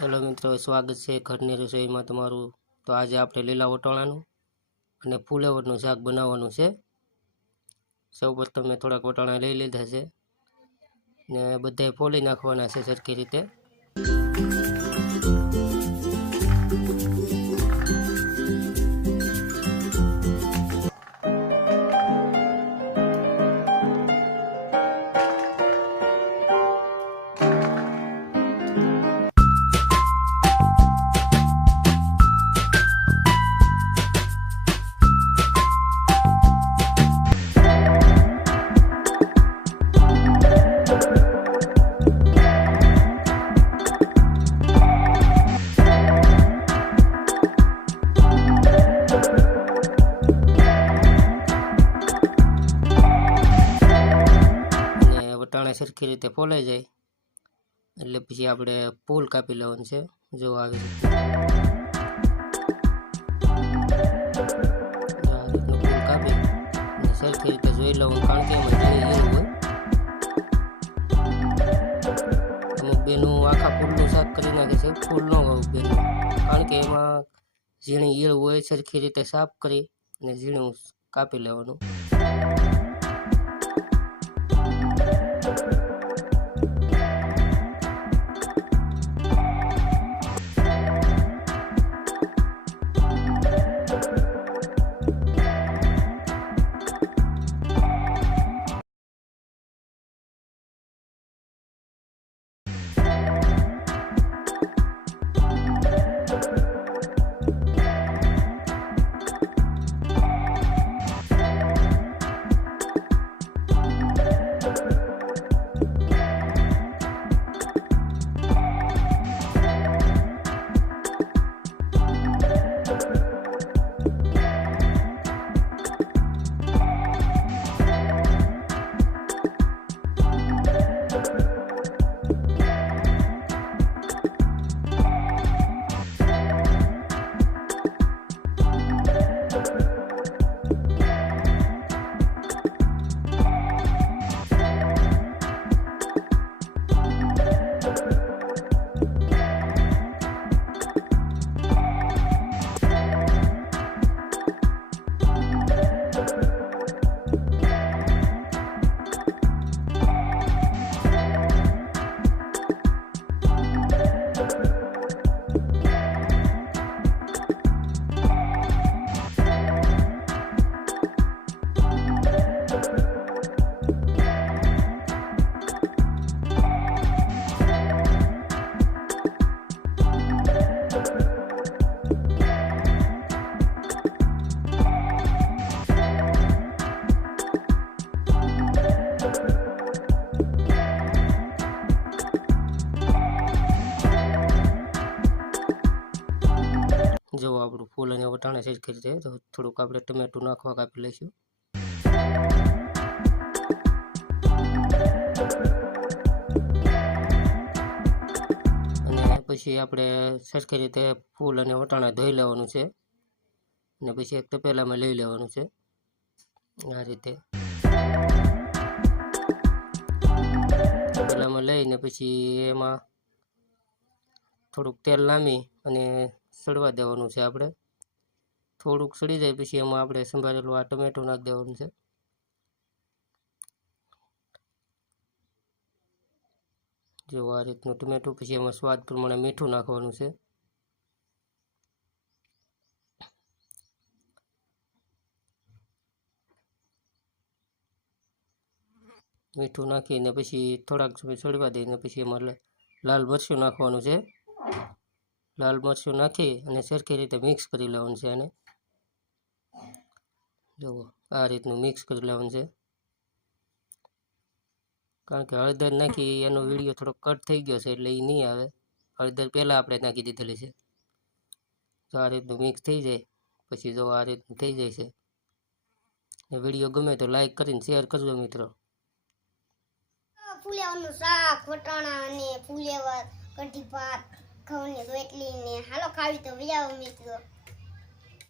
Hello મિત્રો, સ્વાગત છે ઘરની રસોઈમાં તમારું। તો આજે આપણે લીલા વટાણાનું અને ફુલેવરનું શાક બનાવવાનું છે। સૌપ્રથમ મેં થોડાક વટાણા લઈ લીધા છે ને બધાય ફોલી નાખવાના છે સરખી રીતે। વટાણા સરખી રીતે ફોલાઈ જાય એટલે પછી આપણે ફૂલ કાપી લેવાનું છે। જો આવી રીતે ફૂલ કાપી અને સરખી રીતે જોઈ લઉં, કારણ કે એમાં ઝીણી ઈયળ હોય। અમુક બેનું આખા ફૂલનું શાક કરી નાખે છે, ફૂલ ન હોય બેનું, કારણ કે એમાં ઝીણી ઈયળ હોય। સરખી રીતે સાફ કરી અને ઝીણું કાપી લેવાનું। જો આપણું ફૂલ અને વટાણા સરખી રીતે, તો થોડુંક આપણે ટમેટું નાખવા કાપી લઈશું। અને પછી આપણે સરખી રીતે ફૂલ અને વટાણા ધોઈ લેવાનું છે અને પછી એક તપેલામાં લઈ લેવાનું છે આ રીતે। તપેલામાં લઈને પછી એમાં થોડુંક તેલ નામી અને સડવા દેવાનું છે। આપણે થોડુંક સડી જાય પછી એમાં આપણે સંભાળેલું આ ટમેટું નાખી દેવાનું છે। જો આ રીતનું ટમેટું, પછી એમાં સ્વાદ પ્રમાણે મીઠું નાખવાનું છે। મીઠું નાખીને પછી થોડાક સમય સડવા દઈને પછી એમાં લાલ મરચું નાખવાનું છે। લાલ મરચું નાખી અને સરખી રીતે મિક્સ કરી લેવાનું છે અને જુઓ આ રીતનું મિક્સ કરી લેવાનું છે। કારણ કે હળદર નાખી એનો વિડીયો થોડો કટ થઈ ગયો છે એટલે એ નહીં આવે, હળદર પહેલાં આપણે નાખી દીધેલી છે। તો આ રીતનું મિક્સ થઈ જાય પછી જો આ રીતનું થઈ જાય છે। વિડીયો ગમે તો લાઈક કરીને શેર કરજો મિત્રો। ફુલેવરનું શાક, વટાણા અને ફુલેવર, કઢી ભાત, ઘઉંની રોટલી ને હાલો ખાવી તો મજા આવે મિત્રો।